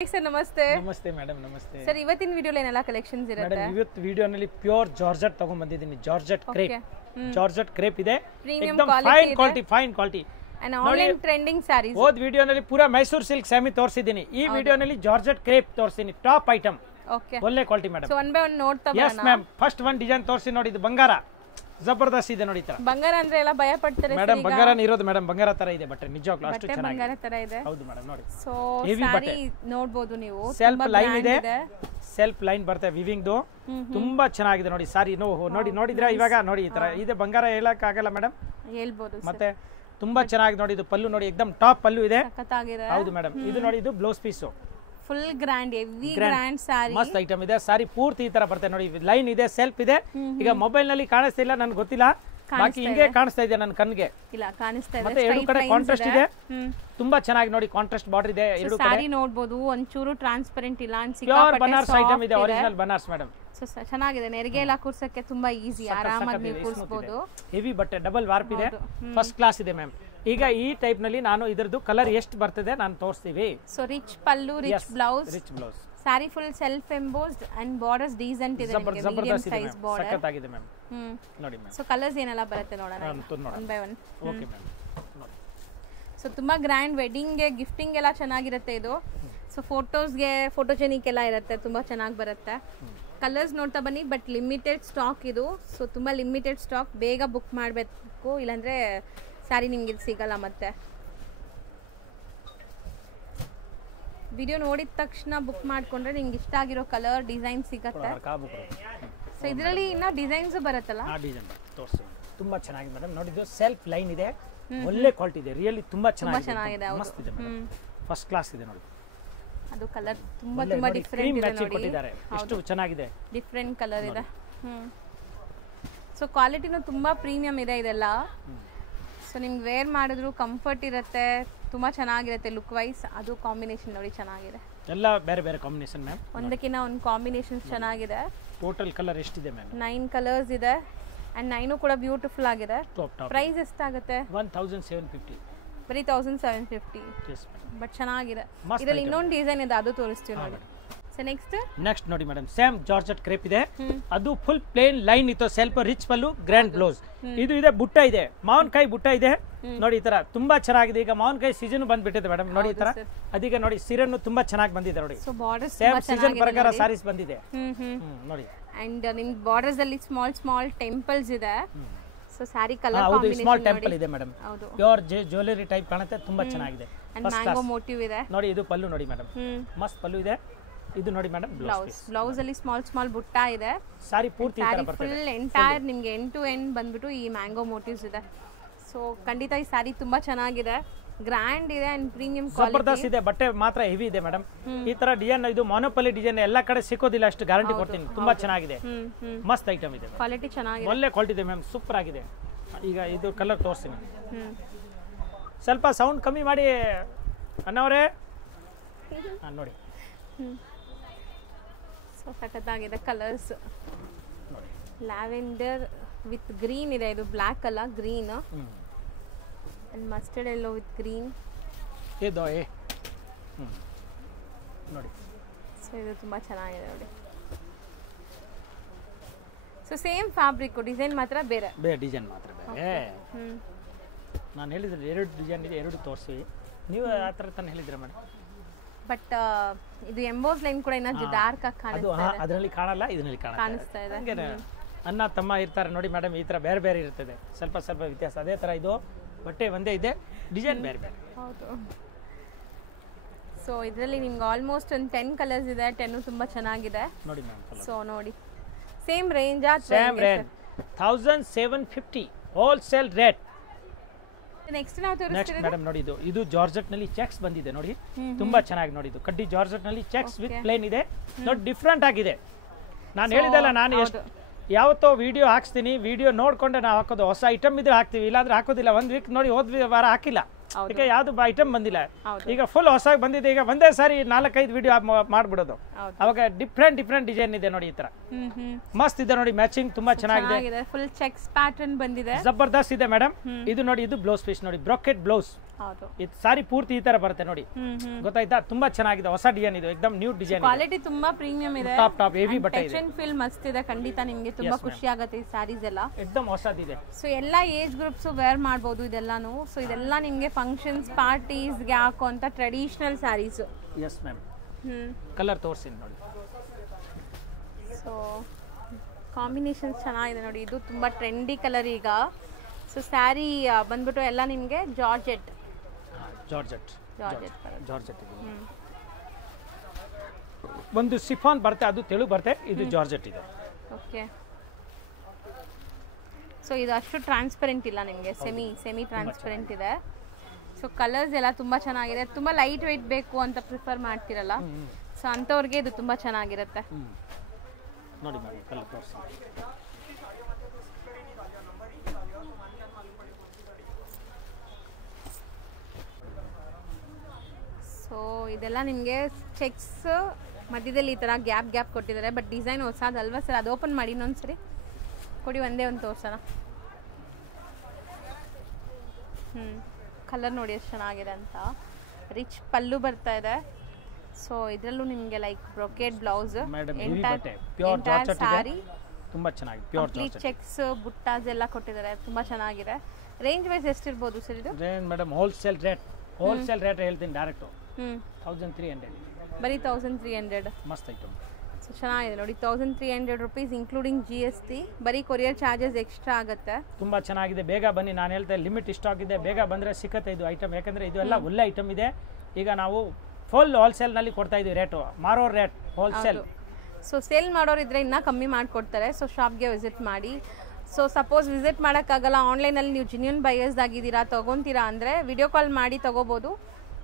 Sir नमस्ते नमस्ते madam नमस्ते सर ಇವತ್ತಿನ ವಿಡಿಯೋಲಿ ಏನೆಲ್ಲ ಕಲೆಕ್ಷನ್ಸ್ ಇರುತ್ತೆ ಮೇಡಂ ಇವತ್ತು ವಿಡಿಯೋನಲ್ಲಿ ಪ್ಯೂರ್ ಜಾರ್ಜೆಟ್ ತಗೊಂಡು ಬಂದಿದ್ದೀನಿ ಜಾರ್ಜೆಟ್ ಕ್ರೇಪ್ ಇದೆ एकदम fine quality and online trending sarees ಹೋದ ವಿಡಿಯೋನಲ್ಲಿ ಪೂರಾ ಮೈಸೂರು ಸಿಲ್ಕ್ ಸ್ಯಾಮಿ ತೋರಿಸಿದ್ದೀನಿ ಈ ವಿಡಿಯೋನಲ್ಲಿ ಜಾರ್ಜೆಟ್ ಕ್ರೇಪ್ ತೋರಿಸ್ತೀನಿ ಟಾಪ್ ಐಟಮ್ ಓಕೆ ಒಳ್ಳೆ quality madam so one by one ನೋಡ್ತಾ ಬರೋಣ yes ma'am first one design ತೋರಿಸಿ ನೋಡಿ ಇದು ಬಂಗಾರ ಜಬರ್ದಸ್ತ್ ಇದೆ ನೋಡಿ ತರ ಬಂಗಾರ ಅಂದ್ರೆ ಎಲ್ಲ ಭಯ ಪಡ್ತಾರೆ ಮೇಡಂ ಬಂಗಾರ ಇರೋದು ಮೇಡಂ ಬಂಗಾರ ತರ ಇದೆ ಬಟ್ ನಿಜವಾಗ್ಲೂ ಅಷ್ಟು ಚೆನ್ನಾಗಿದೆ ಬಂಗಾರ ತರ ಇದೆ ಹೌದು ಮೇಡಂ ನೋಡಿ ಸೋ ಸಾರಿ ನೋಡಬಹುದು ನೀವು ಸೆಲ್ಫ್ ಲೈನ್ ಇದೆ ಸೆಲ್ಫ್ ಲೈನ್ ಬರುತ್ತೆ ವಿವಿಂಗ್ ದು ತುಂಬಾ ಚೆನ್ನಾಗಿದೆ ನೋಡಿ ಸಾರಿ ನೋಡಿದ್ರೆ ಇವಾಗ ನೋಡಿ ಈ ತರ ಇದೆ ಬಂಗಾರ ಹೇಳಕ್ ಆಗಲ್ಲ ಮೇಡಂ ಹೇಳ್ಬಹುದು ಮತ್ತೆ ತುಂಬಾ ಚೆನ್ನಾಗಿದೆ ನೋಡಿ ಇದು ಪಲ್ಲು ನೋಡಿ एकदम ಟಾಪ್ ಪಲ್ಲು ಇದೆ ಸಖತ್ತಾಗಿದೆ ಹೌದು ಮೇಡಂ ಇದು ನೋಡಿ ಇದು blouse piece full grand heavy grand sari ಮಸ್ತ್ ಐಟಮ್ ಇದೆ ಸಾರಿ ಪೂರ್ತಿ ಈ ತರ ಬರುತ್ತೆ ನೋಡಿ ಲೈನ್ ಇದೆ ಸೆಲ್ಫ್ ಇದೆ ಈಗ ಮೊಬೈಲ್ ನಲ್ಲಿ ಕಾಣಿಸ್ತಿಲ್ಲ ನನಗೆ ಗೊತ್ತಿಲ್ಲ ಬಾಕಿ ಹಿಂಗೆ ಕಾಣಿಸ್ತಾ ಇದೆ ನನ್ನ ಕಣ್ಣಿಗೆ ಇಲ್ಲ ಕಾಣಿಸ್ತಾ ಇದೆ ಮತ್ತೆ ಎರಡು ಕಡೆ ಕಾಂಟ್ರಾಸ್ಟ್ ಇದೆ ತುಂಬಾ ಚೆನ್ನಾಗಿ ನೋಡಿ ಕಾಂಟ್ರಾಸ್ಟ್ ಬಾರ್ಡರ್ ಇದೆ ಎರಡು ಕಡೆ ಸಾರಿ ನೋಡಬಹುದು ಒಂಚೂರು ಟ್ರಾನ್ಸ್ಪರೆಂಟ್ ಇಲ್ಲ ಪ್ಯೂರ್ ಬನಾರಸ್ ಐಟಮ್ ಇದೆ ಒರಿಜಿನಲ್ ಬನಾರಸ್ ಮೇಡಂ ಸೊ ಚೆನ್ನಾಗಿದೆ ನೆರಿಗೆ ಎಲ್ಲ ಕೂರ್ಸಕ್ಕೆ ತುಂಬಾ ಈಜಿ ಆರಾಮಾಗಿ ನೀವು ಕೂರಿಸಬಹುದು ಹೆವಿ ಬಟ್ಟೆ ಡಬಲ್ ವಾರ್ಪ್ ಇದೆ ಫಸ್ಟ್ ಕ್ಲಾಸ್ ಇದೆ ಮ್ಯಾಮ್ ಈಗ ಈ ಟೈಪ್ ನಲ್ಲಿ ನಾನು ಇದರದ್ದು ಕಲರ್ ಎಷ್ಟು ಬರ್ತದೆ ನಾನು ತೋರಿಸ್ತೀವಿ so rich pallu rich blouse sorry full self embossed and borders decent ಇದೆ ನಿಮಗೆ ಮೀಡಿಯಂ ಸೈಜ್ ಬಾರ್ಡರ್ ಸಖತ್ತಾಗಿದೆ ಮ್ಯಾಮ್ ನೋಡಿ ಮ್ಯಾಮ್ ಸೊ ಕಲರ್ಸ್ ಏನೆಲ್ಲ ಬರುತ್ತೆ ನೋಡೋಣ one by one okay ma'am so ತುಂಬಾ ಗ್ರ್ಯಾಂಡ್ ವೆಡ್ಡಿಂಗ್ ಗೆ ಗಿಫ್ಟಿಂಗ್ ಎಲ್ಲ ಚೆನ್ನಾಗಿರುತ್ತೆ ಇದು ಸೊ ಫೋಟೋಸ್ಗೆ ಫೋಟೋಜೆನಿಕ್ ಎಲ್ಲ ಇರುತ್ತೆ ತುಂಬಾ ಚೆನ್ನಾಗಿ ಬರುತ್ತೆ ಕಲರ್ಸ್ ನೋಡ್ತಾ ಬನ್ನಿ ಬಟ್ ಲಿಮಿಟೆಡ್ ಸ್ಟಾಕ್ ಇದು ಸೊ ತುಂಬಾ ಲಿಮಿಟೆಡ್ ಸ್ಟಾಕ್ ಬೇಗ ಬುಕ್ ಮಾಡಬೇಕು ಇಲ್ಲಾಂದ್ರೆ ಸಾರಿ ನಿಮ್ಗೆ ಇದು ಸಿಗಲ್ಲ ಮತ್ತೆ ವಿಡಿಯೋ ನೋಡಿದ ತಕ್ಷಣ ಬುಕ್ ಮಾಡ್ಕೊಂಡ್ರೆ ನಿಮ್ಗೆ ಇಷ್ಟ ಆಗಿರೋ ಕಲರ್ ಡಿಸೈನ್ ಸಿಗುತ್ತೆ ಸೊ ಇದರಲ್ಲಿ ಇನ್ನ ಡಿಸೈನ್ಸ್ ಬರುತ್ತಲ್ಲ ಆ ಡಿಸೈನ್ ತೋರಿಸಿ ತುಂಬಾ ಚೆನ್ನಾಗಿದೆ ಮೇಡಂ ನೋಡಿದ್ದು ಸೆಲ್ಫ್ ಲೈನ್ ಇದೆ ಒಳ್ಳೆ ಕ್ವಾಲಿಟಿ ಇದೆ ರಿಯಲಿ ತುಂಬಾ ಚೆನ್ನಾಗಿದೆ ಮಸ್ತ್ ಇದೆ ಮೇಡಂ ಫಸ್ಟ್ ಕ್ಲಾಸ್ ಇದೆ ನೋಡಿ ಅದು ಕಲರ್ ತುಂಬಾ ಡಿಫರೆಂಟ್ ಇದೆ ನೋಡಿ ಎಷ್ಟು ಚೆನ್ನಾಗಿದೆ ಡಿಫರೆಂಟ್ ಕಲರ್ ಇದೆ ಸೊ ಕ್ವಾಲಿಟಿನೂ ತುಂಬಾ ಪ್ರೀಮಿಯಂ ಇದೆ ಇದೆಲ್ಲ ಸೊ ನಿಮ್ಗೆ ವೇರ್ ಮಾಡಿದ್ರು ಕಂಫರ್ಟ್ ಇರುತ್ತೆ ತುಂಬಾ ಚೆನ್ನಾಗಿರುತ್ತೆ ಲುಕ್ ವೈಸ್ ಅದು ಕಾಂಬಿನೇಷನ್ ನೋಡಿ ಚೆನ್ನಾಗಿದೆ ಎಲ್ಲ ಬೇರೆ ಬೇರೆ ಕಾಂಬಿನೇಷನ್ ಮ್ಯಾಮ್ ಒಂದಕ್ಕಿಂತ ಒಂದು ಕಾಂಬಿನೇಷನ್ ಚೆನ್ನಾಗಿದೆ ಟೋಟಲ್ ಕಲರ್ ಎಷ್ಟಿದೆ ಮ್ಯಾಮ್ 9 ಕಲರ್ಸ್ ಇದೆ ಅಂಡ್ 9 ಕೂಡ ಬ್ಯೂಟಿಫುಲ್ ಆಗಿದೆ ಪ್ರೈಸ್ ಎಷ್ಟಾಗುತ್ತೆ 1750 ಬರೀ 1750 ಬಟ್ ಚೆನ್ನಾಗಿದೆ ಇದರಲ್ಲಿ ಇನ್ನೊಂದು ಡಿಸೈನ್ ಇದೆ ಅದು ತೋರಿಸ್ತೀವಿ ನೋಡಿ ಸೊ ನೆಕ್ಸ್ಟ್ ನೋಡಿ ಮೇಡಂ ಸೇಮ್ ಜಾರ್ಜೆಟ್ ಕ್ರೇಪ್ ಇದೆ ಅದು ಫುಲ್ ಪ್ಲೇನ್ ಲೈನ್ ಇತ್ತು ಸೆಲ್ಫ್ ರಿಚ್ ಪಲ್ಲು ಗ್ರ್ಯಾಂಡ್ ಬ್ಲೌಸ್ ಇದು ಇದೆ ಬುಟ್ಟ ಇದೆ ಮಾವಿನಕಾಯಿ ಬುಟ್ಟ ಇದೆ ನೋಡಿ ಈ ತರ ತುಂಬಾ ಚೆನ್ನಾಗಿದೆ ಈಗ ಮಾವಿನಕಾಯಿ ಸೀಸನ್ ಬಂದ್ಬಿಟ್ಟಿದೆ ಮೇಡಂ ನೋಡಿ ಈ ತರ ಅದೀಗ ನೋಡಿ ಸೀರೆನು ತುಂಬಾ ಚೆನ್ನಾಗಿ ಬಂದಿದೆ ನೋಡಿ ಸೊ ಬಾರ್ಡರ್ಸ್ ಸೇಮ್ ಸೀಸನ್ ಪ್ರಕಾರ ಸಾರೀಸ್ ಬಂದಿದೆ ನೋಡಿ ಅಂಡ್ ನಿಮ್ ಬಾರ್ಡರ್ಸ್ ಅಲ್ಲಿ ಸ್ಮಾಲ್ ಟೆಂಪಲ್ಸ್ ಇದೆ ಸೊ ಸಾರಿ ಕಲರ್ ಹೌದು ಸ್ಮಾಲ್ ಟೆಂಪಲ್ ಇದೆ ಮೇಡಂ ಪ್ಯೂರ್ ಜ್ಯುವೆಲರಿ ಟೈಪ್ ಕಾಣುತ್ತೆ ತುಂಬಾ ಚೆನ್ನಾಗಿದೆ ಅಂಡ್ ಮ್ಯಾಂಗೋ ಮೋಟಿವ್ ಇದೆ ನೋಡಿ ಇದು ಪಲ್ಲು ನೋಡಿ ಮೇಡಂ ಮಸ್ತ್ ಪಲ್ಲು ಇದೆ ಇದು ನೋಡಿ ಮೇಡಂ ಬ್ಲೌಸ್ ಅಲ್ಲಿ ಸ್ಮಾಲ್ ಬುಟ್ಟ ಇದೆ ಸಾರಿ ಪೂರ್ತಿ ತರ ಬರ್ತದೆ ಫುಲ್ ಎಂಟೈರ್ ನಿಮಗೆ ಎಂಡ್ ಟು ಎಂಡ್ ಬಂದ್ಬಿಟ್ಟು ಈ ಮ್ಯಾಂಗೋ ಮೋಟಿವ್ಸ್ ಇದೆ ಸೊ ಖಂಡಿತ ಈ ಸಾರಿ ತುಂಬಾ ಚೆನ್ನಾಗಿದೆ ಗ್ರ್ಯಾಂಡ್ ಇದೆ ಅಂಡ್ ಪ್ರೀಮಿಯಂ ಕ್ವಾಲಿಟಿ ಜಬರ್ದಸ್ತ್ ಇದೆ ಬಟ್ಟೆ ಮಾತ್ರ ಹೆವಿ ಇದೆ ಮೇಡಂ ಈ ತರ ಡಿಸೈನ್ ಇದು ಮೊನೋಪಲಿ ಡಿಸೈನ್ ಎಲ್ಲ ಕಡೆ ಸಿಕ್ಕೋದಿಲ್ಲ ಅಷ್ಟು ಗ್ಯಾರಂಟಿ ಕೊಡ್ತೀನಿ ತುಂಬಾ ಚೆನ್ನಾಗಿದೆ ಮಸ್ತ್ ಐಟಮ್ ಇದೆ ಕ್ವಾಲಿಟಿ ಚೆನ್ನಾಗಿದೆ ಒಳ್ಳೆ ಕ್ವಾಲಿಟಿ ಇದೆ ಮ್ಯಾಮ್ ಸೂಪರ್ ಆಗಿದೆ ಈಗ ಇದು ಕಲರ್ ತೋರಿಸ್ತೀನಿ ಸ್ವಲ್ಪ ಸೌಂಡ್ ಕಮ್ಮಿ ಮಾಡಿ ಅನ್ನೋರೇ ನೋಡಿ ಸೊ ಸಖತ್ತಾಗಿದೆ ಕಲರ್ಸ್ ಲ್ಯಾವೆಂಡರ್ ವಿತ್ ಗ್ರೀನ್ ಇದೆ ಇದು ಬ್ಲ್ಯಾಕ್ ಅಲ್ಲ green and mustard yellow with green ಇದು ನೋಡಿ ಸೊ ಇದು ತುಂಬಾ ಚೆನ್ನಾಗಿದೆ ನೋಡಿ ಸೊ ಸೇಮ್ ಫ್ಯಾಬ್ರಿಕ್ ಡಿಸೈನ್ ಮಾತ್ರ ಬೇರೆ ಡಿಸೈನ್ ಮಾತ್ರ ಬೇರೆ ನಾನು ಹೇಳಿದ್ರೆ ಎರಡು ಡಿಸೈನ್ ಇದೆ ಎರಡು ತೋರಿಸಿ ನೀವು ಆ ಥರ ತಾನು ಹೇಳಿದ್ರೆ ಮೇಡಮ್ ಬಟ್ ಇದು ಎಂಬೋಸ್ ಲೈನ್ ಕೂಡ ಇನ್ನೂ ಡಾರ್ಕ್ ಆಗಿ ಕಾಣಿಸ್ತಾ ಇದೆ ಅದರಲ್ಲಿ ಕಾಣಲ್ಲ ಇದರಲ್ಲಿ ಕಾಣಿಸ್ತಾ ಇದೆ ಹಂಗೆ ಅಣ್ಣ ತಮ್ಮ ಇರ್ತಾರೆ ನೋಡಿ ಮೇಡಮ್ ಈ ಥರ ಬೇರೆ ಬೇರೆ ಇರ್ತದೆ ಸ್ವಲ್ಪ ವ್ಯತ್ಯಾಸ ಅದೇ ಥರ ಇದು ಬಟ್ಟೆ ಒಂದೇ ಇದೆ ಡಿಸೈನ್ ಬೇರೆ ಬೇರೆ ಹೌದು ಸೊ ಇದರಲ್ಲಿ ನಿಮ್ಗೆ ಆಲ್ಮೋಸ್ಟ್ ಒಂದು 10 ಕಲರ್ಸ್ ಇದೆ 10 ತುಂಬಾ ಚೆನ್ನಾಗಿದೆ ನೋಡಿ ಮ್ಯಾಮ್ ಸೊ ನೋಡಿ same range same range 1750 wholesale rate next ನಾವು ತೋರಿಸ್ತೀವಿ ಮೇಡಮ್ ನೋಡಿ ಇದು ಜಾರ್ಜೆಟ್ ನಲ್ಲಿ ಚೆಕ್ಸ್ ಬಂದಿದೆ ನೋಡಿ ತುಂಬಾ ಚೆನ್ನಾಗಿ ನೋಡಿ ಇದು ಕಡ್ಡಿ ಜಾರ್ಜೆಟ್ ನಲ್ಲಿ ಚೆಕ್ಸ್ ವಿತ್ ಪ್ಲೇನ್ ಇದೆ ನೋಡಿ ಡಿಫ್ರೆಂಟ್ ಆಗಿದೆ ನಾನು ಹೇಳಿದಲ್ಲ ನಾನು ಎಷ್ಟು ಯಾವತ್ತೋ ವಿಡಿಯೋ ಹಾಕ್ಸ್ತೀನಿ ವಿಡಿಯೋ ನೋಡ್ಕೊಂಡೆ ನಾವು ಹಾಕೋದು ಹೊಸ ಐಟಮ್ ಇದ್ರೆ ಹಾಕ್ತೀವಿ ಇಲ್ಲಾಂದ್ರೆ ಹಾಕೋದಿಲ್ಲ ಒಂದು ವೀಕ್ ನೋಡಿ ಹೋದ ವಾರ ಹಾಕಿಲ್ಲ ಈಗ ಯಾವ್ದು ಐಟಮ್ ಬಂದಿಲ್ಲ ಈಗ ಫುಲ್ ಹೊಸಾಗಿ ಬಂದಿದೆ ಈಗ ಒಂದೇ ಸಾರಿ 4-5 ವಿಡಿಯೋ ಮಾಡ್ಬಿಡೋದು ಅವಾಗ ಡಿಫ್ರೆಂಟ್ ಡಿಸೈನ್ ಇದೆ ನೋಡಿ ಈ ತರ ಮಸ್ತ್ ಇದೆ ನೋಡಿ ಮ್ಯಾಚಿಂಗ್ ತುಂಬಾ ಚೆನ್ನಾಗಿದೆ ಫುಲ್ ಚೆಕ್ಸ್ ಪ್ಯಾಟರ್ನ್ ಬಂದಿದೆ ಜಬರ್ದಸ್ತ್ ಇದೆ ಮೇಡಮ್ ಇದು ನೋಡಿ ಇದು ಬ್ಲೌಸ್ ಪೀಸ್ ನೋಡಿ ಬ್ರೊಕೆಟ್ ಬ್ಲೌಸ್ ಹೌದು ಇದು ಸಾರಿ ಪೂರ್ತಿ ಈ ತರ ಬರುತ್ತೆ ನೋಡಿ, ಗೊತ್ತಾಯ್ತಾ? ತುಂಬಾ ಚೆನ್ನಾಗಿದೆ, ಹೊಸ ಡಿಸೈನ್ ಇದು, ಎಕ್ದಮ್ ನ್ಯೂ ಡಿಸೈನ್, ಕ್ವಾಲಿಟಿ ತುಂಬಾ ಪ್ರೀಮಿಯಂ ಇದೆ, ಟಾಪ್ ಹೆವಿ ಬಟ್ಟೆ ಇದೆ, ಫೀಲ್ ಮಸ್ತ್ ಇದೆ. ಖಂಡಿತ ನಿಮ್ಗೆ ತುಂಬಾ ಖುಷಿ ಆಗುತ್ತೆ ಈ ಸ್ಯಾರೀಸ್ ಎಲ್ಲ, ಎಕ್ದಮ್ ಹೊಸದಿದೆ. ಸೊ ಎಲ್ಲಾ ಏಜ್ ಗ್ರೂಪ್ಸ್ ವೇರ್ ಮಾಡಬಹುದು ಇದೆಲ್ಲಾನು. ಸೊ ಇದೆಲ್ಲ ನಿಮ್ಗೆ ಫಂಕ್ಷನ್ಸ್ ಪಾರ್ಟೀಸ್ಗೆ ಹಾಕುವಂತ traditional sarees. Yes ma'am. Colour ತೋರಿಸಿ ನೋಡಿ. ಸೊ ಕಾಂಬಿನೇಷನ್ಸ್ ಚೆನ್ನಾಗಿದೆ ನೋಡಿ, ಇದು ತುಂಬಾ ಟ್ರೆಂಡಿ ಕಲರ್ ಈಗ. ಸೊ ಸ್ಯಾರಿ ಬಂದ್ಬಿಟ್ಟು ಎಲ್ಲ ನಿಮಗೆ ಜಾರ್ಜೆಟ್ ಒಂದು ಸಿಫಾನ್ ಬರುತ್ತೆ, ಅದು ತೆಳು ಬರುತ್ತೆ, ಇದು ಜಾರ್ಜೆಟ್ ಇದೆ. ಓಕೆ. ಸೊ ಇದು ಅಷ್ಟು ಟ್ರಾನ್ಸ್ಪರೆಂಟ್ ಇಲ್ಲ ನಿಮಗೆ, ಸೆಮಿ ಟ್ರಾನ್ಸ್ಪರೆಂಟ್ ಇದೆ. ಸೊ ಕಲರ್ಸ್ ಎಲ್ಲ ತುಂಬ ಚೆನ್ನಾಗಿದೆ. ತುಂಬ ಲೈಟ್ ವೆಯ್ಟ್ ಬೇಕು ಅಂತ ಪ್ರಿಫರ್ ಮಾಡ್ತಿರಲ್ಲ, ಸೊ ಅಂಥವ್ರಿಗೆ ಇದು ತುಂಬ ಚೆನ್ನಾಗಿರುತ್ತೆ ನೋಡಿ ಮೇಡಮ್. ಕಲರ್ ತೋರಿಸಿ. ಸೊ ಇದೆಲ್ಲ ನಿಮಗೆ ಚೆಕ್ಸ್ ಮಧ್ಯದಲ್ಲಿ ಈ ಥರ ಗ್ಯಾಪ್ ಕೊಟ್ಟಿದ್ದಾರೆ, ಬಟ್ ಡಿಸೈನ್ ಹೊಸದಲ್ವಾ ಸರ್? ಅದು ಓಪನ್ ಮಾಡಿ ಇನ್ನೊಂದ್ಸರಿ ಕೊಡಿ, ಒಂದೇ ಒಂದು ತೋರ್ಸೋಣ. ಕಲರ್ ನೋಡಿ ಎಷ್ಟು ಚೆನ್ನಾಗಿದೆ ಅಂತ. ರಿಚ್ ಪಲ್ಲು ಬರ್ತಾ ಇದೆ. ಸೊ ಇದರಲ್ಲೂ ನಿಮಗೆ ಲೈಕ್ ಬ್ರೊಕೇಡ್ ಬ್ಲೌಸ್, ಸ್ಯಾರಿ ತುಂಬಾ ಚೆನ್ನಾಗಿದೆ, ಪ್ಯೂರ್ ಜಾರ್ಜೆಟ್, ಚೆಕ್ಸ್ ಬುಟ್ಟಾಸ್ ಎಲ್ಲ ಕೊಟ್ಟಿದ್ದಾರೆ, ತುಂಬಾ ಚೆನ್ನಾಗಿದೆ. ರೇಂಜ್ ವೈಸ್ ಎಷ್ಟಿರ್ಬೋದು ಸರ್ ಇದು? ರೇಂಜ್ ಮೇಡಮ್ ಹೋಲ್ಸೇಲ್ ರೇಟ್ ಹೇಳ್ತೀನಿ ಡೈರೆಕ್ಟ್ 1300, ಬರೀ 1300. ಮಸ್ತ್ ಐಟಮ್. ಸೊ ಚೆನ್ನಾಗಿದೆ ನೋಡಿ, 1300 ರುಪೀಸ್ ಇನ್ಕ್ಲೂಡಿಂಗ್ GST. ಬರೀ ಕೊರಿಯರ್ ಚಾರ್ಜಸ್ ಎಕ್ಸ್ಟ್ರಾ ಆಗುತ್ತೆ. ತುಂಬಾ ಚೆನ್ನಾಗಿದೆ, ಬೇಗ ಬನ್ನಿ. ನಾನು ಹೇಳ್ತೇನೆ ಲಿಮಿಟ್ ಸ್ಟಾಕ್ ಇದೆ, ಬೇಗ ಬಂದರೆ ಸಿಕ್ಕತ್ತೆ ಇದು ಐಟಮ್, ಯಾಕಂದರೆ ಇದು ಎಲ್ಲ ಒಳ್ಳೆ ಐಟಮ್ ಇದೆ. ಈಗ ನಾವು ಫುಲ್ ಹೋಲ್ಸೇಲ್ನಲ್ಲಿ ಕೊಡ್ತಾ ಇದ್ದೀವಿ ರೇಟು, ಮಾರೋ ರೇಟ್ ಹೋಲ್ಸೇಲ್. ಸೊ ಸೇಲ್ ಮಾಡೋರು ಇದ್ರೆ ಇನ್ನೂ ಕಮ್ಮಿ ಮಾಡಿಕೊಡ್ತಾರೆ. ಸೊ ಶಾಪ್ಗೆ ವಿಸಿಟ್ ಮಾಡಿ. ಸೊ ಸಪೋಸ್ ವಿಸಿಟ್ ಮಾಡೋಕ್ಕಾಗಲ್ಲ, ಆನ್ಲೈನಲ್ಲಿ ನೀವು ಜೆನ್ಯೂನ್ ಬೈಯರ್ಸ್ ಆಗಿದ್ದೀರಾ, ತೊಗೊತೀರಾ ಅಂದರೆ ವಿಡಿಯೋ ಕಾಲ್ ಮಾಡಿ ತೊಗೋಬೋದು.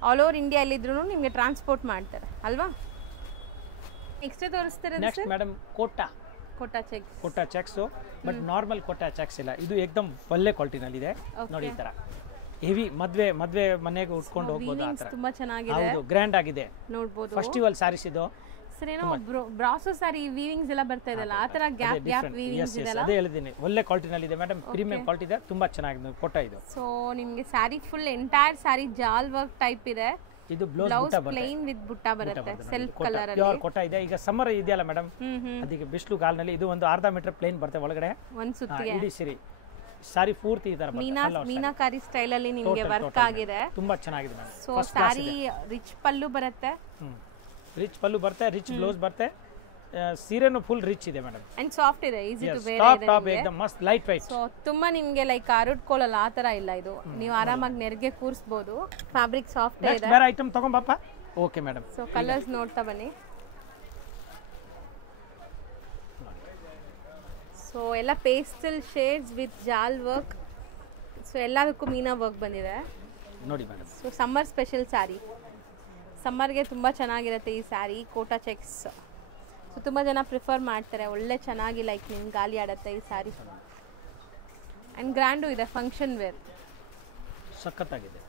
ಆಲ್ ಓವರ್ ಇಂಡಿಯಾ ಎಲ್ಲಿದ್ರೂ ನಿಮಗೆ ಟ್ರಾನ್ಸ್ಪೋರ್ಟ್ ಮಾಡ್ತಾರೆ ಅಲ್ವಾ? ನೆಕ್ಸ್ಟ್ ತೋರಿಸ್ತಾರೆ next madam Kota checks, but normal Kota checks ಇಲ್ಲ, ಇದು ಏಕದಮ್ ಒಳ್ಳೆ ಕ್ವಾಲಿಟಿನಲ್ಲಿದೆ ನೋಡಿ. ಈ ತರ ಹೆವಿ ಮದ್ವೆ ಮನೆಗೆ ಉಟ್ಕೊಂಡು ಹೋಗ್ಬೋದು, ಆ ತರ ತುಂಬಾ ಚೆನ್ನಾಗಿದೆ, ಹೌದು ಗ್ರ್ಯಾಂಡ್ ಆಗಿದೆ, ನೋಡಬಹುದು. ಫೆಸ್ಟಿವಲ್ ಸಾರೀಸ್ ಇದು ಸರ್. ಏನೋ ಬ್ರಾಸೋ ಸಾರಿ ವೀವಿಂಗ್ಸ್ ಎಲ್ಲ ಬರ್ತಾ ಇದಲ್ಲ, ಆ ತರ ಗ್ಯಾಪ್ ವೀವಿಂಗ್ಸ್ ಇದೆಲ್ಲ, ಅದೇ ಹೇಳಿದ್ದೀನಿ, ಒಳ್ಳೆ ಕ್ವಾಲಿಟಿನಲ್ಲಿದೆ ಮೇಡಮ್, ಪ್ರೀಮಿಯಂ ಕ್ವಾಲಿಟಿ ಇದೆ, ತುಂಬಾ ಚೆನ್ನಾಗಿದೆ ಕೋಟಾ ಇದು. ಸೊ ನಿಮಗೆ ಸ್ಯಾರಿ ಫುಲ್ ಎಂಟೈರ್ ಸ್ಯಾರಿ ಜಾಲ್ ವರ್ಕ್ ಟೈಪ್ ಇದೆ. ಇದು ಬ್ಲೌಸ್ ಪ್ಲೇನ್ ವಿತ್ ಬುಟ್ಟ ಬರುತ್ತೆ, ಸೆಲ್ಫ್ ಕಲರ್ ಅಲ್ಲಿ, ಪ್ಯೂರ್ ಕೋಟಾ ಇದೆ. ಈಗ ಸಮ್ಮರ್ ಇದೆಯಲ್ಲ ಮೇಡಮ್, ಅದಕ್ಕೆ ಬಿಸಿಲು ಕಾಲದಲ್ಲಿ ಇದು ಒಂದು ಅರ್ಧ ಮೀಟರ್ ಪ್ಲೇನ್ ಬರುತ್ತೆ ಒಳಗಡೆ, ಒಂದು ಸುತ್ತಿಗೆ ಇಡೀ ಸಾರಿ ಪೂರ್ತಿ ಈ ತರ ಮೀನಾಕಾರಿ ಸ್ಟೈಲ್ ಅಲ್ಲಿ ನಿಮಗೆ ವರ್ಕ್ ಆಗಿದೆ, ತುಂಬಾ ಚೆನ್ನಾಗಿದೆ ಮೇಡಮ್. ಸೊ ಸ್ಯಾರಿ ರಿಚ್ ಪಲ್ಲು ಬರುತ್ತೆ, ರಿಚ್ ಬ್ಲೌಸ್ ಬರುತ್ತೆ, ಸೀರೆನು ಫುಲ್ ರಿಚ್ ಇದೆ ಮೇಡಮ್, ಅಂಡ್ ಸಾಫ್ಟ್ ಇದೆ, ಈಸಿ ಟು ವೇರ್ ಇದೆ, ಏಕದಮ್ ಮಸ್ತ್ ಲೈಟ್ ವೈಟ್. ಸೊ ತುಂಬಾ ನಿಮಗೆ ಲೈಕ್ ಆರುಡ್ಕೊಳ್ಳಲ್ಲ, ಆ ತರ ಇಲ್ಲ ಇದು, ನೀವು ಆರಾಮಾಗಿ ನೆರಿಗೆ ಕೂರಿಸಬಹುದು. ಫ್ಯಾಬ್ರಿಕ್ ಸಾಫ್ಟ್ ಇದೆ. ಬೇರೆ ಐಟಮ್ ತಗೊಂಬಪ್ಪ. Okay madam. ಸೊ ಕಲರ್ಸ್ ನೋಡ್ತಾ ಬನ್ನಿ. ಸೊ ಎಲ್ಲ ಪೇಸ್ಟಲ್ ಶೇಡ್ಸ್ ವಿತ್ ಜಾಲ್ ವರ್ಕ್, ಸೊ ಎಲ್ಲದಕ್ಕೂ ಮೀನಾ ವರ್ಕ್ ಬಂದಿದೆ ನೋಡಿ madam. So summer special sari, ಸಮ್ಮರ್ಗೆ ತುಂಬ ಚೆನ್ನಾಗಿರುತ್ತೆ ಈ ಸ್ಯಾರಿ. ಕೋಟಾ ಚೆಕ್ಸ್, ಸೊ ತುಂಬ ಜನ ಪ್ರಿಫರ್ ಮಾಡ್ತಾರೆ, ಒಳ್ಳೆ ಚೆನ್ನಾಗಿ ಲೈಕ್ ನಿಮ್ಗೆ ಗಾಲಿ ಆಡುತ್ತೆ ಈ ಸ್ಯಾರಿ. ಆ್ಯಂಡ್ ಗ್ರ್ಯಾಂಡು ಇದೆ, ಫಂಕ್ಷನ್ ವೇರ್, ಸಖತ್ತಾಗಿದೆ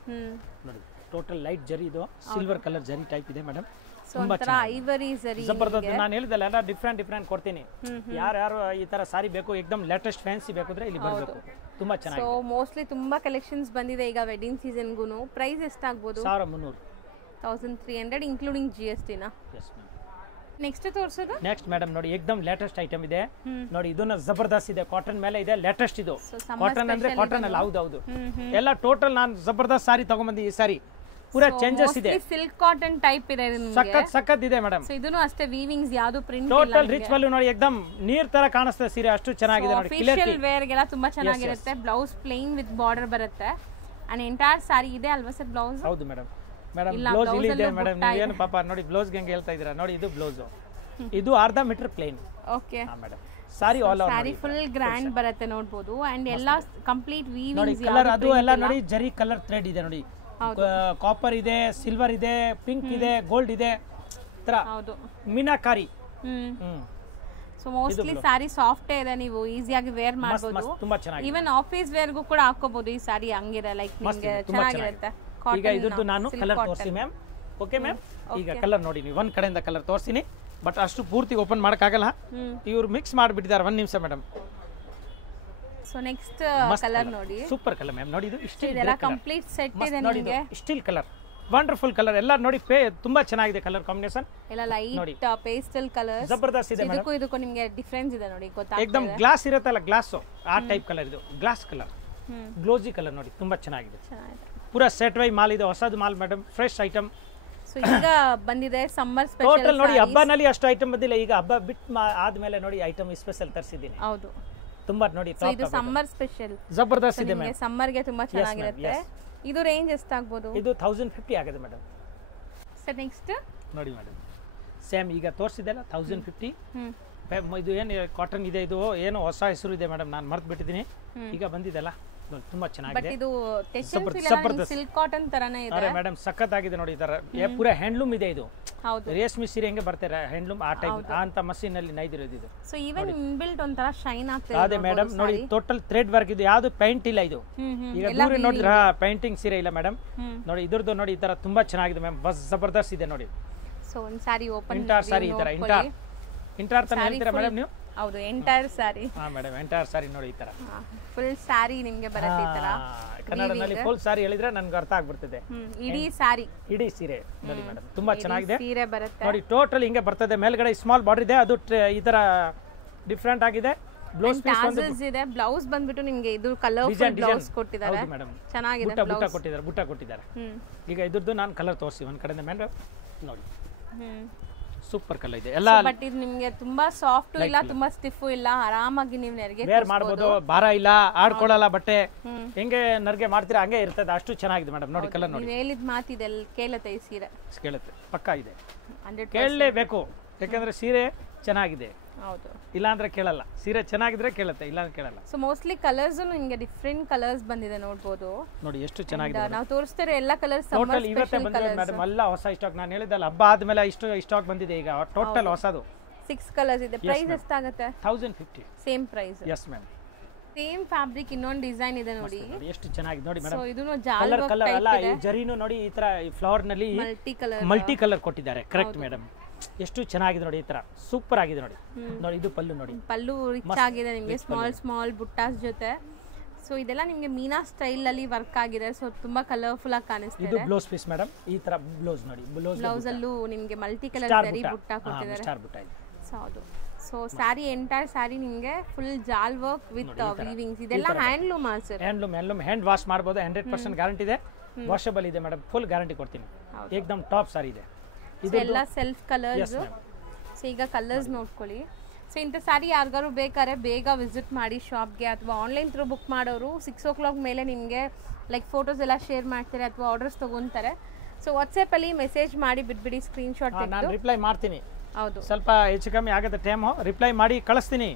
ನೋಡಿ. ಟೋಟಲ್ ಲೈಟ್ ಜರಿ ಇದು, ಸಿಲ್ವರ್ ಕಲರ್ ಜರಿ ಟೈಪ್ ಇದೆ ಮೇಡಮ್, ಸೊ ಒಂಥರ ಐವರಿ ಜರಿ ಜಬರ್ದಸ್ತ್. ನಾನು ಹೇಳಿದಲ್ಲ ಎಲ್ಲ ಡಿಫ್ರೆಂಟ್ ಕೊಡ್ತೀನಿ. ಯಾರು ಈ ತರ ಸಾರಿ ಬೇಕು, ಏಕದಮ್ ಲೇಟೆಸ್ಟ್ ಫ್ಯಾನ್ಸಿ ಬೇಕು ಅಂದ್ರೆ ಇಲ್ಲಿ ಬರಬೇಕು, ತುಂಬಾ ಚೆನ್ನಾಗಿ. ಸೊ ಮೋಸ್ಟ್ಲಿ ತುಂಬಾ ಕಲೆಕ್ಷನ್ಸ್ ಬಂದಿದೆ ಈಗ ವೆಡ್ಡಿಂಗ್ ಸೀಸನ್ಗೂ. ಪ್ರೈಸ್ ಎಷ್ಟಾಗ್ಬೋದು? 1300, 1300 ಇನ್ಕ್ಲೂಡಿಂಗ್ GST ನಾ? Yes ma'am. ನೆಕ್ಸ್ಟ್ ತೋರಿಸೋದು ನೆಕ್ಸ್ಟ್ ಮೇಡಮ್ ನೋಡಿ, ಏಕದಮ್ ಲೇಟೆಸ್ಟ್ ಐಟಮ್ ಇದೆ ನೋಡಿ. ಇದನ್ನ ಜಬರ್ದಸ್ತ್ ಇದೆ, ಕಾಟನ್ ಮೇಲೆ ಇದೆ, ಲೇಟೆಸ್ಟ್ ಇದು. ಕಾಟನ್ ಅಂದ್ರೆ ಕಾಟನ್ ಅಲ್ಲ, ಹೌದು ಎಲ್ಲ ಟೋಟಲ್. ನಾನು ಜಬರ್ದಸ್ತ್ ಸಾರಿ ತಗೊಂಡ್ಬಂದಿ, ಈ ಸಾರಿ ಪೂರಾ ಚೇಂಜಸ್ ಇದೆ, ಸಿಲ್ಕ್ ಕಾಟನ್ ಟೈಪ್ ಇದೆ, ಸಖತ್ ಇದೆ ಮೇಡಮ್. ಸೊ ಇದನ್ನು ಅಷ್ಟೇ ವೀವಿಂಗ್ಸ್, ಯಾವುದು ಪ್ರಿಂಟ್ ಇಲ್ಲ, ಟೋಟಲ್ ರಿಚ್ ಪಲ್ಲು ನೋಡಿ, ಏಕದಮ್ ನೀರ್ ತರ ಕಾಣಿಸ್ತದೆ ಸೀರೆ, ಅಷ್ಟು ಚೆನ್ನಾಗಿದೆ ನೋಡಿ. ಅಫಿಷಿಯಲ್ ವೇರ್ ಗೆಲ್ಲ ತುಂಬಾ ಚೆನ್ನಾಗಿರುತ್ತೆ. ಬ್ಲೌಸ್ ಪ್ಲೇನ್ ವಿತ್ ಬಾರ್ಡರ್ ಬರುತ್ತೆ, ಅಂಡ್ ಎಂಟೈರ್ ಸಾರಿ ಇದೆ ಅಲ್ವಾ ಸರ್ ಬ್ಲೌಸ್? ಹೌದು ಮೇಡಮ್. ಬ್ಲೌಸ್ ಇಲ್ಲಿ ಇದೆ ಮೇಡಮ್, ನೀವೇನು ಪಾಪ ನೋಡಿ ಬ್ಲೌಸ್ ಹೆಂಗೆ ಹೇಳ್ತಾ ಇದೀರಾ ನೋಡಿ. ಇದು ಬ್ಲೌಸ್, ಇದು ಅರ್ಧ metre plain. Okay madam. Sari all over sari full grand ಬರುತ್ತೆ ನೋಡಬಹುದು, ಅಂಡ್ ಎಲ್ಲ ಕಂಪ್ಲೀಟ್ ವೀವಿಂಗ್ಸ್. ಕಲರ್ ಅದು ಎಲ್ಲ ನೋಡಿ, ಜರಿ ಕಲರ್ ಥ್ರೆಡ್ ಇದೆ ನೋಡಿ, ಕಾಪರ್ ಇದೆ, ಸಿಲ್ವರ್ ಇದೆ, ಪಿಂಕ್ ಇದೆ, ಗೋಲ್ಡ್ ಇದೆ, ತರ ಮೀನಾಕಾರಿ. ಸೊ ಮೋಸ್ಟ್ಲಿ ಸಾರಿ ಸಾಫ್ಟ್ ಇದೆ, ನೀವು ಈಸಿಯಾಗಿ ವೇರ್ ಮಾಡಬಹುದು. ತುಂಬಾ ಚೆನ್ನಾಗಿದೆ, ಈವನ್ ಆಫೀಸ್ ವೇರ್ಗೂ ಕೂಡ ಹಾಕೋಬಹುದು ಈ ಸಾರಿ, ಹಂಗಿದೆ ಲೈಕ್ ನಿಮಗೆ ಚೆನ್ನಾಗಿರುತ್ತೆ. ಈಗ ಇದ್ರದ್ದು ನಾನು ಕಲರ್ ತೋರಿಸಿ ಮ್ಯಾಮ್. Okay ma'am. ಈಗ ಕಲರ್ ನೋಡಿ, ನೀವು ಒಂದ್ ಕಡೆಯಿಂದ ಕಲರ್ ತೋರಿಸ್ತೀನಿ, ಬಟ್ ಅಷ್ಟು ಪೂರ್ತಿ ಓಪನ್ ಮಾಡೋಕ್ಕಾಗಲ್ಲ, ಇವ್ರು ಮಿಕ್ಸ್ ಮಾಡಿಬಿಟ್ಟಿದ್ದಾರೆ. 1 ನಿಮಿಷ ಮೇಡಮ್. ಸೊ ನೆಕ್ಸ್ಟ್ ಕಲರ್ ನೋಡಿ, ಸೂಪರ್ ಕಲರ್ ಮ್ಯಾಮ್. ನೋಡಿ ಇದು ಸ್ಟೀಲ್ ಇದೆಲ್ಲ ಕಂಪ್ಲೀಟ್ ಸೆಟ್ ಇದೆ ನಿಮಗೆ. ಸ್ಟೀಲ್ ಕಲರ್ ವಂಡರ್ಫುಲ್ ಕಲರ್ ಎಲ್ಲ ನೋಡಿ, ತುಂಬಾ ಚೆನ್ನಾಗಿದೆ ಕಲರ್ ಕಾಂಬಿನೇಷನ್ ಎಲ್ಲ ಲೈಟ್ ಪೇಸ್ಟಲ್ ಕಲರ್ಸ್ ಜಬರ್ದಸ್ತ್ ಇದೆ ಮೇಡಮ್. ಇದಕ್ಕೂ ನಿಮಗೆ ಡಿಫರೆನ್ಸ್ ಇದೆ ನೋಡಿ, ಗೊತ್ತಾಗ್ತದೆ. ಏಕದಮ್ ಗ್ಲಾಸ್ ಇರುತ್ತಲ್ಲ, ಗ್ಲಾಸ್ ಆ ಟೈಪ್ ಕಲರ್ ಇದು, ಗ್ಲಾಸ್ ಕಲರ್ ಗ್ಲೋಸಿ ಕಲರ್ ನೋಡಿ, ತುಂಬಾ ಚೆನ್ನಾಗಿದೆ. ಪೂರಾ ಸೆಟ್ ವೈ ಮಾಲ್ ಇದೆ, ಹೊಸದು mall madam, fresh item. So ಈಗ ಬಂದಿದೆ ಸಮ್ಮರ್ ಸ್ಪೆಷಲ್. ಟೋಟಲ್ ನೋಡಿ ಹಬ್ಬನಲ್ಲಿ ಅಷ್ಟು ಐಟಮ್ ಬಂದಿಲ್ಲ, ಈಗ ಹಬ್ಬ ಬಿಟ್ಟು ಆದ್ಮೇಲೆ ನೋಡಿ ಐಟಮ್ ಸ್ಪೆಷಲ್ ತರಿಸಿದ್ದೀನಿ. ಹೌದು, ತುಂಬಾ ನೋಡಿ ಇದು ಸಮ್ಮರ್ ಸ್ಪೆಷಲ್ ಜಬರ್ದಸ್ತ್ ಇದೆ ಮೇಡಮ್. ಸಮ್ಮರ್ ಗೆ ತುಂಬಾ ಚೆನ್ನಾಗಿರುತ್ತೆ. ಇದು ರೇಂಜ್ ಎಷ್ಟಾಗಬಹುದು? ಇದು 1050 ಆಗಿದೆ ಮೇಡಮ್. ಸರ್ ನೆಕ್ಸ್ಟ್ ನೋಡಿ ಮೇಡಮ್, ಸೇಮ್ ಈಗ ತೋರಿಸಿದೆಲ್ಲ 1050. ಇದು ಏನು ಕಾಟನ್ ಇದೆ, ಇದು ಏನು ಹೊಸ ಹೆಸರು ಇದೆ ಮೇಡಮ್, ನಾನು ಮರ್ತು ಬಿಟ್ಟಿದ್ದೀನಿ. ಈಗ ಬಂದಿದೆಲ್ಲ ತುಂಬಾ ಚೆನ್ನಾಗಿದೆ. ಬಟ್ ಇದು ಸಿಲ್ಕ್ ಕಾಟನ್ ತರಾನೇ ಇದೆ. ಅರೆ ಮೇಡಮ್ ಸಖತ್ತಾಗಿದೆ ನೋಡಿ, ಈ ತರ ಪೂರಾ ಹ್ಯಾಂಡ್ಲೂಮ್ ಇದೆ ಇದು. ಹೌದು, ರೇಷ್ಮೆ ಸೀರೆ ಹೆಂಗೆ ಬರ್ತಾರೆ ಹ್ಯಾಂಡ್ಲೂಮ್ ಆ ಟೈಪ್ ಅಂತ ಮಷೀನ್ ಅಲ್ಲಿ ನೈದಿರೋದು ಇದು. ಸೊ ಈವನ್ ಇನ್ಬಿಲ್ಟ್ ಒಂತರ ಶೈನ್ ಆಗ್ತಿದೆ. ಅದೇ ಮೇಡಮ್ ನೋಡಿ, ಟೋಟಲ್ ಥ್ರೆಡ್ ವರ್ಕ್ ಇದು, ಯಾವುದು ಪೇಂಟ್ ಇಲ್ಲ ಇದು. ಈಗ ದೂರ ನೋಡಿದ್ರೆ ಪೇಂಟಿಂಗ್ ಸೀರೆ ಇಲ್ಲ ಮೇಡಮ್. ನೋಡಿ ಇದ್ರದ್ದು ನೋಡಿ, ಈ ತರ ತುಂಬಾ ಚೆನ್ನಾಗಿದೆ ಮ್ಯಾಮ್, ಬಸ್ ಜಬರ್ದಸ್ತ್ ಇದೆ ನೋಡಿ. ಸೊ ಒಂದು ಸಾರಿ ಓಪನ್ ಎಂಟೈರ್ ಸಾರಿ ಈ ತರ ಎಂಟೈರ್ ತರ ಹೇಳ್ತೀರಾ ಮೇಡಮ್ ನೀವು? ಹೌದು, ಎಂಟೈರ್ ಸಾರಿ. ಹಾ ಮೇಡಮ್, ಎಂಟೈರ್ ಸಾರಿ ನೋಡಿ, ಈ ತರ ಫುಲ್ ಸಾರಿ ನಿಮಗೆ ಬರುತ್ತೆ. ಈ ತರ ಕನ್ನಡದಲ್ಲಿ ಫುಲ್ ಸಾರಿ ಹೇಳಿದ್ರೆ ನನಗೆ ಅರ್ಥ ಆಗ್ಬಿಡ್ತಿದೆ. ಇಡೀ ಸಾರಿ, ಇಡೀ ಸೀರೆ ನೋಡಿ ಮೇಡಮ್, ತುಂಬಾ ಚೆನ್ನಾಗಿದೆ ಸೀರೆ ಬರುತ್ತೆ ನೋಡಿ. ಟೋಟಲ್ ಹಿಂಗೆ ಬರ್ತದೆ, ಮೇಲ್ಗಡೆ ಸ್ಮಾಲ್ ಬಾರ್ಡರ್ ಇದೆ, ಅದು ಈ ತರ ಡಿಫರೆಂಟ್ ಆಗಿದೆ. ಬ್ಲೌಸ್ ಪೀಸ್ ಇದೆ. ಬ್ಲೌಸ್ ಬಂದ್ಬಿಟ್ಟು ನಿಮಗೆ ಇದು ಕಲರ್ಫುಲ್ ಬ್ಲೌಸ್ ಕೊಟ್ಟಿದ್ದಾರೆ, ಚೆನ್ನಾಗಿದೆ. ಬುಟ್ಟ ಕೊಟ್ಟಿದ್ದಾರೆ. ಈಗ ಇದ್ರದ್ದು ನಾನು ಕಲರ್ ತೋರಿಸಿ ಒಂದ್ ಕಡೆ ಮೇಡಮ್ ನೋಡಿ, ಸೂಪರ್ ಕಲರ್ ಇದೆ ಎಲ್ಲ. ಬಟ್ ಇದು ನಿಮಗೆ ತುಂಬಾ ಸಾಫ್ಟ್ ಇಲ್ಲ, ತುಂಬಾ ಸ್ಟಿಫ್ ಇಲ್ಲ, ಆರಾಮಾಗಿ ನೀವು ನೆರಿಗೆ ವೇರ್ ಮಾಡಬಹುದು, ಭಾರ ಇಲ್ಲ, ಆಡ್ಕೊಳ್ಳಲ್ಲ ಬಟ್ಟೆ. ಹೆಂಗೆ ನರ್ಗೆ ಮಾಡ್ತೀರಾ ಹಂಗೆ ಇರ್ತದೆ, ಅಷ್ಟು ಚೆನ್ನಾಗಿದೆ ಮೇಡಮ್. ನೋಡಿ ಕಲರ್ ನೋಡಿ, ನೀವು ಹೇಳಿದ ಮಾತು ಇದೆ, ಕೇಳುತ್ತೆ ಈ ಸೀರೆ, ಕೇಳುತ್ತೆ, ಪಕ್ಕಾ ಇದೆ, ಕೇಳಲೇಬೇಕು. ಯಾಕಂದ್ರೆ ಸೀರೆ ಚೆನ್ನಾಗಿದೆ, ಹೌದು, ಇಲ್ಲ ಅಂದ್ರೆ ಕೇಳಲ್ಲ. ಸೀರೆ ಚೆನ್ನಾಗಿದ್ರೆ ಕೇಳುತ್ತೆ, ಇಲ್ಲ ಅಂದ್ರೆ ಕೇಳಲ್ಲ. ಸೊ ಮೋಸ್ಟ್ಲಿ ಕಲರ್ಸ್ ನಿಮಗೆ ಡಿಫರೆಂಟ್ ಕಲರ್ಸ್ ಬಂದಿದೆ, ನೋಡಬಹುದು. ನೋಡಿ ಎಷ್ಟು ಚೆನ್ನಾಗಿದೆ. ನಾವು ತೋರಿಸ್ತಾರೆ ಎಲ್ಲ ಕಲರ್ಸ್ ಟೋಟಲ್ ಇವತ್ತೇ ಬಂದಿದೆ ಮೇಡಮ್, ಎಲ್ಲ ಹೊಸ ಸ್ಟಾಕ್. ನಾನು ಹೇಳಿದಲ್ಲ ಹಬ್ಬ ಆದ್ಮೇಲೆ ಇಷ್ಟು ಸ್ಟಾಕ್ ಬಂದಿದೆ, ಈಗ ಟೋಟಲ್ ಹೊಸದು 6 ಕಲರ್ಸ್ ಇದೆ. ಪ್ರೈಸ್ ಎಷ್ಟಾಗುತ್ತೆ? 1050. Same price. Yes ma'am. Same fabric, ಇನ್ನೊಂದು ಡಿಸೈನ್ ಇದೆ ನೋಡಿ, ಎಷ್ಟು ಚೆನ್ನಾಗಿದೆ ನೋಡಿ ಮೇಡಮ್. ಸೊ ಇದನ್ನು ಜಾಲ್ ವರ್ಕ್ ಕಲರ್ ಅಲ್ಲ, ಈ ಜರಿನು ನೋಡಿ, ಈ ತರ ಫ್ಲವರ್ ನಲ್ಲಿ ಮಲ್ಟಿ ಕಲರ್ ಕೊಟ್ಟಿದ್ದಾರೆ. ಕರೆಕ್ಟ್ ಮೇಡಮ್, ಎಷ್ಟು ಚೆನ್ನಾಗಿದೆ ನೋಡಿ, ಈ ತರ ಸೂಪರ್ ಆಗಿದೆ ನೋಡಿ. ನೋಡಿ ಇದು ಪಲ್ಲು ನೋಡಿ, ಪಲ್ಲು ರಿಚ್ ಆಗಿದೆ ನಿಮಗೆ, ಸ್ಮಾಲ್ ಬುಟ್ಟಾಸ್ ಜೊತೆ. ಸೊ ಇದೆಲ್ಲ ನಿಮಗೆ ಮೀನಾ ಸ್ಟೈಲ್ ಅಲ್ಲಿ ವರ್ಕ್ ಆಗಿದೆ, ಸೊ ತುಂಬಾ ಕಲರ್ಫುಲ್ ಆಗಿ ಕಾಣಿಸ್ತಿದೆ. ಇದು ಬ್ಲೌಸ್ ಪೀಸ್ ಮೇಡಮ್, ಈ ತರ ಬ್ಲೌಸ್ ನೋಡಿ, ಬ್ಲೌಸ್ ಅಲ್ಲೂ ನಿಮಗೆ ಮಲ್ಟಿ ಕಲರ್ ಜರಿ ಬುಟ್ಟ ಕೊಟ್ಟಿದ್ದಾರೆ. ಸ್ಟಾರ್ ಬುಟ್ಟ ಇದೆ. ಹೌದು. ಸೊ ಸ್ಯಾರಿ, ಎಂಟೈರ್ ಸ್ಯಾರಿ ನಿಮಗೆ ಫುಲ್ ಜಾಲ್ ವರ್ಕ್ ವಿತ್ ವೀವಿಂಗ್ಸ್. ಇದೆಲ್ಲ handloom sir, handloom hand wash ಮಾಡಬಹುದು, 100% ಗ್ಯಾರಂಟಿ ಇದೆ, ವಾಷಬಲ್ ಇದೆ ಮೇಡಮ್, ಫುಲ್ ಗ್ಯಾರಂಟಿ ಕೊಡ್ತೀನಿ. ಏಕದಮ್ ಟಾಪ್ ಸಾರಿ ಇದೆ. ಇದೆಲ್ಲ ಸೆಲ್ಫ್ ಕಲರ್ಸ್. ಸೊ ಈಗ ಕಲರ್ಸ್ ನೋಡ್ಕೊಳ್ಳಿ. ಸೊ ಇಂಥ ಸ್ಯಾರಿ ಯಾರಿಗಾರು ಬೇಕಾದ್ರೆ ಬೇಗ ವಿಸಿಟ್ ಮಾಡಿ ಶಾಪ್ಗೆ, ಅಥವಾ ಆನ್ಲೈನ್ ಥ್ರೂ ಬುಕ್ ಮಾಡೋರು 6 o'clock ಮೇಲೆ ನಿಮಗೆ ಲೈಕ್ ಫೋಟೋಸ್ ಎಲ್ಲ ಶೇರ್ ಮಾಡ್ತಾರೆ ಅಥವಾ ಆರ್ಡರ್ಸ್ ತೊಗೊತಾರೆ. ಸೊ ವಾಟ್ಸಪ್ಪಲ್ಲಿ ಮೆಸೇಜ್ ಮಾಡಿ ಬಿಟ್ಬಿಡಿ, ಸ್ಕ್ರೀನ್ಶಾಟ್ ತೆಗೆದು. ನಾನು ರಿಪ್ಲೈ ಮಾಡ್ತೀನಿ. ಹೌದು, ಸ್ವಲ್ಪ ಹೆಚ್ಚು ಕಮ್ಮಿ ಆಗುತ್ತೆ ಟೈಮು, ರಿಪ್ಲೈ ಮಾಡಿ ಕಳಿಸ್ತೀನಿ.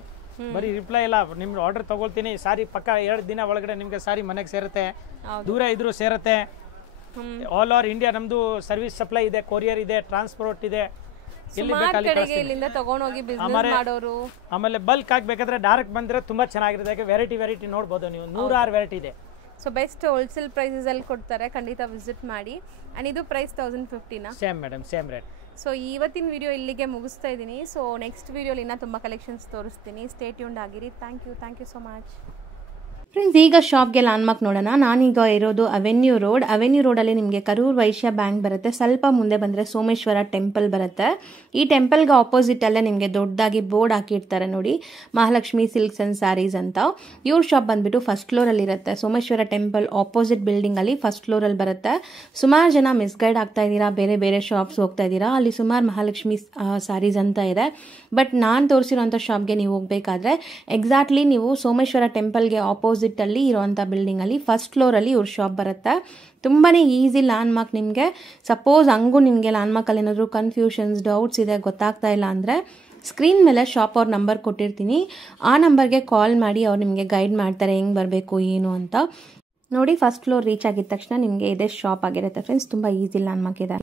ಬರೀ ರಿಪ್ಲೈ ಇಲ್ಲ, ನಿಮ್ಗೆ ಆರ್ಡರ್ ತಗೊಳ್ತೀನಿ. ಸಾರಿ ಪಕ್ಕ 2 ದಿನ ಒಳಗಡೆ ನಿಮಗೆ ಸಾರಿ ಮನೆಗೆ ಸೇರುತ್ತೆ, ದೂರ ಇದ್ರೂ ಸೇರುತ್ತೆ. ಆಲ್ ಓವರ್ ಇಂಡಿಯಾ ನಮ್ದು ಸರ್ವಿಸ್ ಸಪ್ಲೈ ಇದೆ, ಕೊರಿಯರ್ ಇದೆ, ಟ್ರಾನ್ಸ್ಪೋರ್ಟ್ ಇದೆ. ಇಲ್ಲಿಂದ ತಗೊಂಡೋಗಿ ಬಿಸ್ನೆಸ್ ಮಾಡೋರು. ಆಮೇಲೆ ಬಲ್ಕ್ ಆಗ್ಬೇಕಾದ್ರೆ ಡೈರೆಕ್ಟ್ ಬಂದ್ರೆ ತುಂಬಾ ಚೆನ್ನಾಗಿರುತ್ತೆ, ವೆರೈಟಿ ನೋಡ್ಬೋದು ನೀವು, 106 ವೆರೈಟಿ ಇದೆ. ಸೊ ಬೆಸ್ಟ್ ಹೋಲ್ಸೇಲ್ ಪ್ರೈಸಸ್ ಅಲ್ಲಿ ಕೊಡ್ತಾರೆ, ಖಂಡಿತ ವಿಸಿಟ್ ಮಾಡಿ. ಅಂಡ್ ಇದು price 1050 same madam, same rate. So ಇವತ್ತಿನ ವಿಡಿಯೋ ಇಲ್ಲಿಗೆ ಮುಗಿಸ್ತಾ ಇದ್ದೀನಿ. ಸೊ ನೆಕ್ಸ್ಟ್ ವಿಡಿಯೋಲಿ ಇನ್ನೂ ತುಂಬ ಕಲೆಕ್ಷನ್ಸ್ ತೋರಿಸ್ತೀನಿ. ಸ್ಟೇ ಟ್ಯೂನ್ಡ್ ಆಗಿರಿ. Thank you so much friends. ಈಗ ಶಾಪ್ಗೆ ಲ್ಯಾಂಡ್ಮಾರ್ಕ್ ನೋಡೋಣ. ನಾನೀಗ ಇರೋದು ಅವೆನ್ಯೂ ರೋಡಲ್ಲಿ ನಿಮಗೆ ಕರೂರ್ ವೈಶ್ಯ ಬ್ಯಾಂಕ್ ಬರುತ್ತೆ. ಸ್ವಲ್ಪ ಮುಂದೆ ಬಂದರೆ ಸೋಮೇಶ್ವರ ಟೆಂಪಲ್ ಬರುತ್ತೆ. ಈ ಟೆಂಪಲ್ಗೆ ಆಪೋಸಿಟ್ ಅಲ್ಲೇ ನಿಮಗೆ ದೊಡ್ಡದಾಗಿ ಬೋರ್ಡ್ ಹಾಕಿರ್ತಾರೆ ನೋಡಿ, ಮಹಾಲಕ್ಷ್ಮಿ ಸಿಲ್ಕ್ಸ್ ಅಂಡ್ ಸ್ಯಾರೀಸ್ ಅಂತ. ಇವ್ರ ಶಾಪ್ ಬಂದ್ಬಿಟ್ಟು ಫಸ್ಟ್ ಫ್ಲೋರಲ್ಲಿ ಇರುತ್ತೆ. ಸೋಮೇಶ್ವರ ಟೆಂಪಲ್ ಆಪೋಸಿಟ್ ಬಿಲ್ಡಿಂಗ್ ಅಲ್ಲಿ ಫಸ್ಟ್ ಫ್ಲೋರಲ್ಲಿ ಬರುತ್ತೆ. ಸುಮಾರು ಜನ ಮಿಸ್ಗೈಡ್ ಆಗ್ತಾ ಇದ್ದೀರಾ, ಬೇರೆ ಶಾಪ್ಸ್ ಹೋಗ್ತಾ ಇದ್ದೀರಾ. ಅಲ್ಲಿ ಸುಮಾರು ಮಹಾಲಕ್ಷ್ಮಿ ಸ್ಯಾರೀಸ್ ಅಂತ ಇದೆ. ಬಟ್ ನಾನು ತೋರಿಸಿರೋಂಥ ಶಾಪ್ಗೆ ನೀವು ಹೋಗಬೇಕಾದ್ರೆ ಎಕ್ಸಾಕ್ಟ್ಲಿ ನೀವು ಸೋಮೇಶ್ವರ ಟೆಂಪಲ್ಗೆ ಆಪೋಸಿಟ್ ಅಲ್ಲಿ ಇರುವಂಥ ಬಿಲ್ಡಿಂಗ್ ಅಲ್ಲಿ ಫಸ್ಟ್ ಫ್ಲೋರ್ ಅಲ್ಲಿ ಇವ್ರ ಶಾಪ್ ಬರುತ್ತೆ. ತುಂಬಾನೇ ಈಸಿ ಲ್ಯಾಂಡ್ಮಾರ್ಕ್. ನಿಮಗೆ ಸಪೋಸ್ ಹಂಗೂ ನಿಮಗೆ ಲ್ಯಾಂಡ್ಮಾರ್ಕ್ ಅಲ್ಲಿ ಏನಾದರೂ ಕನ್ಫ್ಯೂಷನ್ಸ್, ಡೌಟ್ಸ್ ಇದೆ, ಗೊತ್ತಾಗ್ತಾ ಇಲ್ಲ ಅಂದ್ರೆ ಸ್ಕ್ರೀನ್ ಮೇಲೆ ಶಾಪ್ ಅವ್ರ ನಂಬರ್ ಕೊಟ್ಟಿರ್ತೀನಿ. ಆ ನಂಬರ್ಗೆ ಕಾಲ್ ಮಾಡಿ ಅವ್ರು ನಿಮಗೆ ಗೈಡ್ ಮಾಡ್ತಾರೆ ಹೆಂಗೆ ಬರಬೇಕು ಏನು ಅಂತ. ನೋಡಿ, ಫಸ್ಟ್ ಫ್ಲೋರ್ ರೀಚ್ ಆಗಿದ ತಕ್ಷಣ ನಿಮಗೆ ಇದೇ ಶಾಪ್ ಆಗಿರುತ್ತೆ ಫ್ರೆಂಡ್ಸ್. ತುಂಬ ಈಸಿ ಲ್ಯಾಂಡ್ಮಾರ್ಕ್ ಇದೆ.